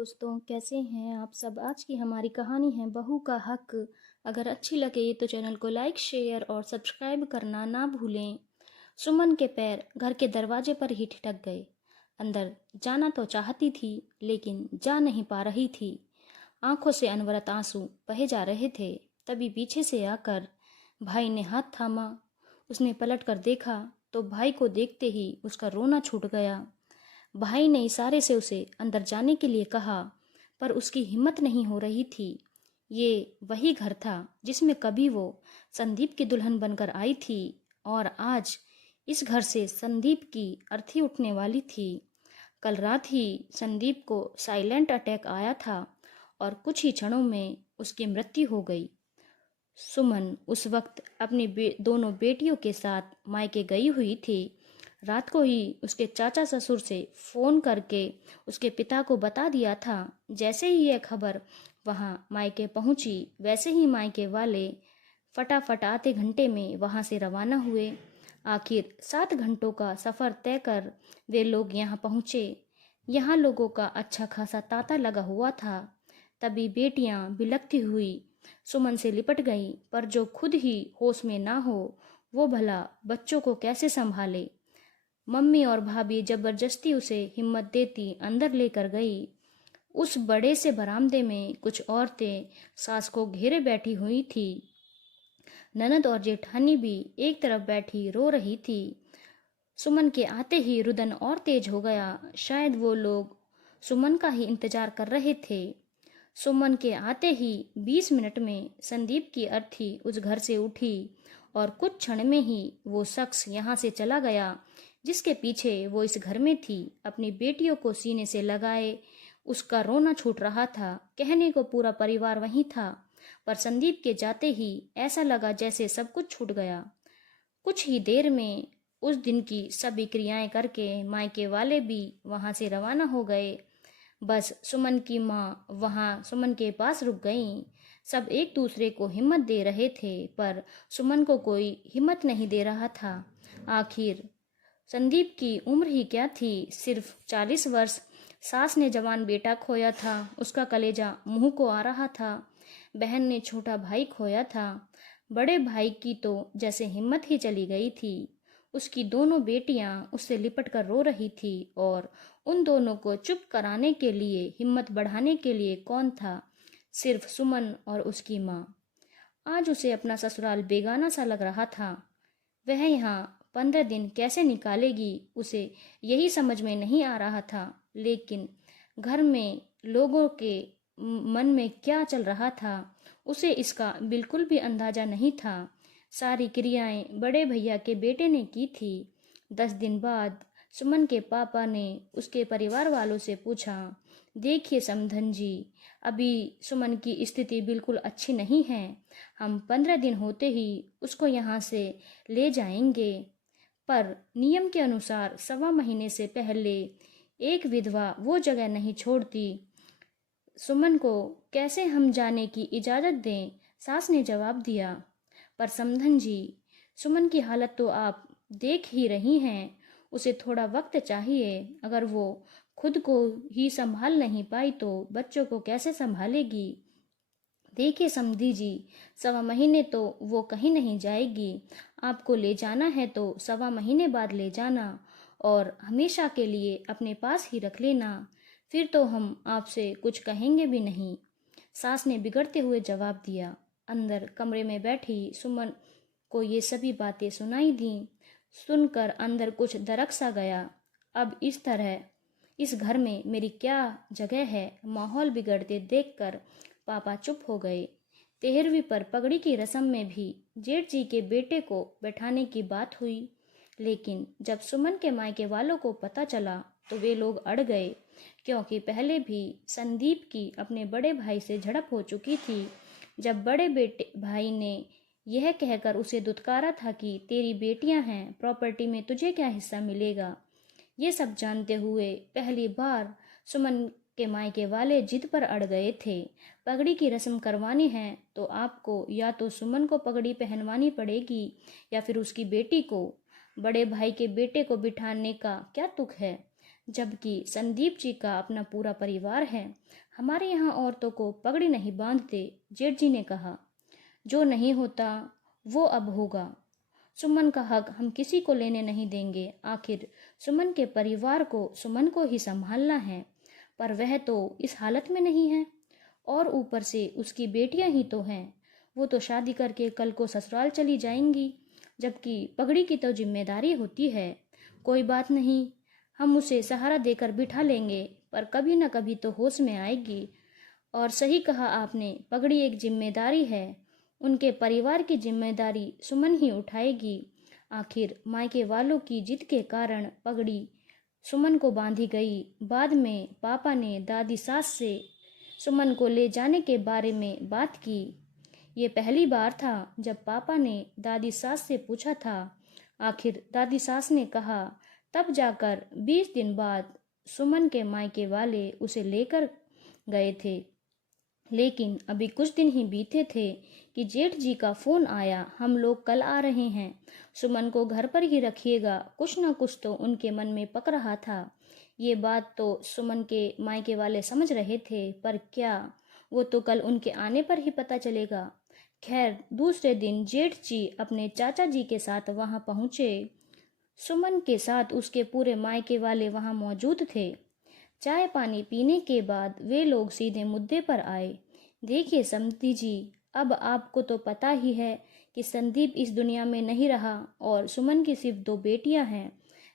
दोस्तों, कैसे हैं आप सब। आज की हमारी कहानी है बहू का हक। अगर अच्छी लगे तो चैनल को लाइक शेयर और सब्सक्राइब करना ना भूलें। सुमन के पैर घर के दरवाजे पर ही ठिठक गए। अंदर जाना तो चाहती थी लेकिन जा नहीं पा रही थी। आंखों से अनवरत आंसू बहे जा रहे थे। तभी पीछे से आकर भाई ने हाथ थामा। उसने पलट कर देखा तो भाई को देखते ही उसका रोना छूट गया। भाई ने इशारे से उसे अंदर जाने के लिए कहा, पर उसकी हिम्मत नहीं हो रही थी। ये वही घर था जिसमें कभी वो संदीप की दुल्हन बनकर आई थी और आज इस घर से संदीप की अर्थी उठने वाली थी। कल रात ही संदीप को साइलेंट अटैक आया था और कुछ ही क्षणों में उसकी मृत्यु हो गई। सुमन उस वक्त अपनी दोनों बेटियों के साथ मायके गई हुई थी। रात को ही उसके चाचा ससुर से फोन करके उसके पिता को बता दिया था। जैसे ही यह खबर वहां मायके पहुंची, वैसे ही मायके वाले फटाफट आधे घंटे में वहां से रवाना हुए। आखिर 7 घंटों का सफर तय कर वे लोग यहाँ पहुंचे। यहाँ लोगों का अच्छा खासा तांता लगा हुआ था। तभी बेटियां बिलखती हुई सुमन से लिपट गईं, पर जो खुद ही होश में ना हो वो भला बच्चों को कैसे संभाले। मम्मी और भाभी जबरदस्ती उसे हिम्मत देती अंदर लेकर गई। उस बड़े से बरामदे में कुछ औरतें सास को घेरे बैठी हुई थी। ननद और जेठानी भी एक तरफ बैठी रो रही थी। सुमन के आते ही रुदन और तेज हो गया। शायद वो लोग सुमन का ही इंतजार कर रहे थे। सुमन के आते ही 20 मिनट में संदीप की अर्थी उस घर से उठी और कुछ क्षण में ही वो शख्स यहाँ से चला गया जिसके पीछे वो इस घर में थी। अपनी बेटियों को सीने से लगाए उसका रोना छूट रहा था। कहने को पूरा परिवार वहीं था, पर संदीप के जाते ही ऐसा लगा जैसे सब कुछ छूट गया। कुछ ही देर में उस दिन की सभी क्रियाएं करके मायके वाले भी वहां से रवाना हो गए। बस सुमन की माँ वहां सुमन के पास रुक गईं। सब एक दूसरे को हिम्मत दे रहे थे, पर सुमन को कोई हिम्मत नहीं दे रहा था। आखिर संदीप की उम्र ही क्या थी, सिर्फ 40 वर्ष। सास ने जवान बेटा खोया था, उसका कलेजा मुंह को आ रहा था। बहन ने छोटा भाई खोया था। बड़े भाई की तो जैसे हिम्मत ही चली गई थी। उसकी दोनों बेटियां उससे लिपट कर रो रही थी और उन दोनों को चुप कराने के लिए, हिम्मत बढ़ाने के लिए कौन था? सिर्फ सुमन और उसकी माँ। आज उसे अपना ससुराल बेगाना सा लग रहा था। वह यहाँ 15 दिन कैसे निकालेगी, उसे यही समझ में नहीं आ रहा था। लेकिन घर में लोगों के मन में क्या चल रहा था उसे इसका बिल्कुल भी अंदाजा नहीं था। सारी क्रियाएं बड़े भैया के बेटे ने की थी। 10 दिन बाद सुमन के पापा ने उसके परिवार वालों से पूछा, देखिए समधन जी, अभी सुमन की स्थिति बिल्कुल अच्छी नहीं है। हम 15 दिन होते ही उसको यहाँ से ले जाएंगे, पर नियम के अनुसार 1.25 महीने से पहले एक विधवा वो जगह नहीं छोड़ती। सुमन को कैसे हम जाने की इजाज़त दें? सास ने जवाब दिया। पर समधन जी, सुमन की हालत तो आप देख ही रही हैं। उसे थोड़ा वक्त चाहिए। अगर वो खुद को ही संभाल नहीं पाई तो बच्चों को कैसे संभालेगी? देखिए समधी जी, 1.25 महीने तो वो कहीं नहीं जाएगी। आपको ले जाना है तो 1.25 महीने बाद ले जाना और हमेशा के लिए अपने पास ही रख लेना। फिर तो हम आपसे कुछ कहेंगे भी नहीं, सास ने बिगड़ते हुए जवाब दिया। अंदर कमरे में बैठी सुमन को ये सभी बातें सुनाई दी। सुनकर अंदर कुछ दरक सा गया। अब इस तरह इस घर में मेरी क्या जगह है? माहौल बिगड़ते देखकर पापा चुप हो गए। 13वीं पर पगड़ी की रस्म में भी जेठ जी के बेटे को बैठाने की बात हुई, लेकिन जब सुमन के मायके वालों को पता चला तो वे लोग अड़ गए, क्योंकि पहले भी संदीप की अपने बड़े भाई से झड़प हो चुकी थी। जब बड़े बेटे भाई ने यह कहकर उसे दुत्कारा था कि तेरी बेटियां हैं, प्रॉपर्टी में तुझे क्या हिस्सा मिलेगा। ये सब जानते हुए पहली बार सुमन के मायके वाले जिद पर अड़ गए थे। पगड़ी की रस्म करवानी है तो आपको या तो सुमन को पगड़ी पहनवानी पड़ेगी या फिर उसकी बेटी को। बड़े भाई के बेटे को बिठाने का क्या तुक है? जबकि संदीप जी का अपना पूरा परिवार है। हमारे यहाँ औरतों को पगड़ी नहीं बांधते, जेठ जी ने कहा। जो नहीं होता वो अब होगा। सुमन का हक हम किसी को लेने नहीं देंगे। आखिर सुमन के परिवार को सुमन को ही संभालना है, पर वह तो इस हालत में नहीं है। और ऊपर से उसकी बेटियां ही तो हैं। वो तो शादी करके कल को ससुराल चली जाएंगी, जबकि पगड़ी की तो जिम्मेदारी होती है। कोई बात नहीं, हम उसे सहारा देकर बिठा लेंगे, पर कभी न कभी तो होश में आएगी। और सही कहा आपने, पगड़ी एक जिम्मेदारी है। उनके परिवार की जिम्मेदारी सुमन ही उठाएगी। आखिर मायके वालों की जिद के कारण पगड़ी सुमन को बांधी गई। बाद में पापा ने दादी सास से सुमन को ले जाने के बारे में बात की। ये पहली बार था जब पापा ने दादी सास से पूछा था। आखिर दादी सास ने कहा, तब जाकर 20 दिन बाद सुमन के मायके वाले उसे लेकर गए थे। लेकिन अभी कुछ दिन ही बीते थे कि जेठ जी का फोन आया, हम लोग कल आ रहे हैं, सुमन को घर पर ही रखिएगा। कुछ न कुछ तो उनके मन में पक रहा था। ये बात तो सुमन के मायके वाले समझ रहे थे, पर क्या, वो तो कल उनके आने पर ही पता चलेगा। खैर, दूसरे दिन जेठ जी अपने चाचा जी के साथ वहां पहुंचे। सुमन के साथ उसके पूरे मायके वाले वहां मौजूद थे। चाय पानी पीने के बाद वे लोग सीधे मुद्दे पर आए। देखिए समधी जी, अब आपको तो पता ही है कि संदीप इस दुनिया में नहीं रहा और सुमन की सिर्फ 2 बेटियां हैं।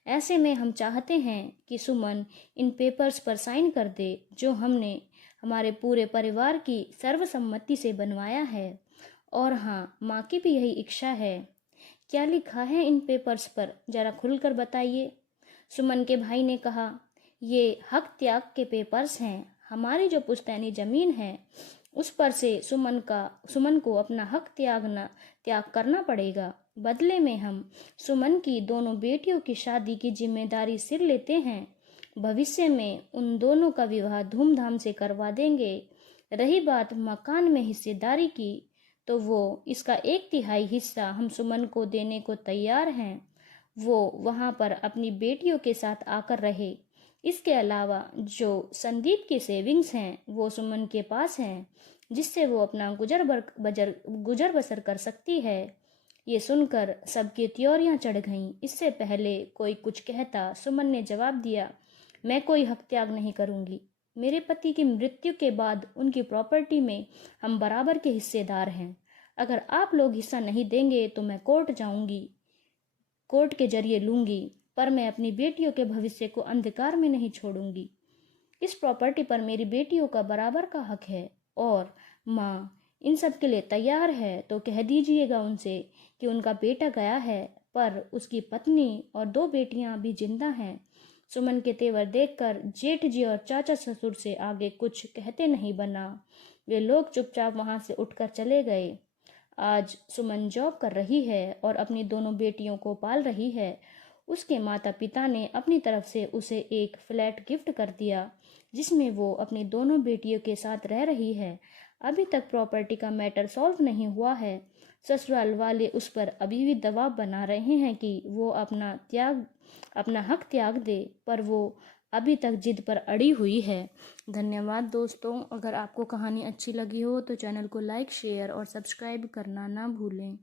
ऐसे में हम चाहते हैं कि सुमन इन पेपर्स पर साइन कर दे, जो हमने हमारे पूरे परिवार की सर्वसम्मति से बनवाया है। और हाँ, माँ की भी यही इच्छा है। क्या लिखा है इन पेपर्स पर, जरा खुलकर बताइए। सुमन के भाई ने कहा, ये हक त्याग के पेपर्स हैं। हमारी जो पुश्तैनी जमीन है उस पर से सुमन को अपना हक त्याग करना पड़ेगा। बदले में हम सुमन की दोनों बेटियों की शादी की जिम्मेदारी सिर लेते हैं। भविष्य में उन दोनों का विवाह धूमधाम से करवा देंगे। रही बात मकान में हिस्सेदारी की, तो वो इसका 1/3 हिस्सा हम सुमन को देने को तैयार हैं। वो वहां पर अपनी बेटियों के साथ आकर रहे। इसके अलावा जो संदीप की सेविंग्स हैं वो सुमन के पास हैं, जिससे वो अपना गुजर बसर कर सकती है। ये सुनकर सबकी त्योरियां चढ़ गईं। इससे पहले कोई कुछ कहता, सुमन ने जवाब दिया, मैं कोई हक त्याग नहीं करूंगी। मेरे पति की मृत्यु के बाद उनकी प्रॉपर्टी में हम बराबर के हिस्सेदार हैं। अगर आप लोग हिस्सा नहीं देंगे तो मैं कोर्ट जाऊंगी, कोर्ट के जरिए लूंगी, पर मैं अपनी बेटियों के भविष्य को अंधकार में नहीं छोड़ूंगी। इस प्रॉपर्टी पर मेरी बेटियों का बराबर का हक है और माँ इन सब के लिए तैयार है। तो कह दीजिएगा उनसे कि उनका बेटा गया है, पर उसकी पत्नी और 2 बेटियां अभी जिंदा हैं। सुमन के तेवर देखकर जेठ जी और चाचा ससुर से आगे कुछ कहते नहीं बना। वे लोग चुपचाप वहां से उठकर चले गए। आज सुमन जॉब कर रही है और अपनी दोनों बेटियों को पाल रही है। उसके माता पिता ने अपनी तरफ से उसे एक फ्लैट गिफ्ट कर दिया, जिसमें वो अपनी दोनों बेटियों के साथ रह रही है। अभी तक प्रॉपर्टी का मैटर सॉल्व नहीं हुआ है। ससुराल वाले उस पर अभी भी दबाव बना रहे हैं कि वो अपना हक त्याग दे, पर वो अभी तक जिद पर अड़ी हुई है। धन्यवाद दोस्तों। अगर आपको कहानी अच्छी लगी हो तो चैनल को लाइक, शेयर और सब्सक्राइब करना ना भूलें।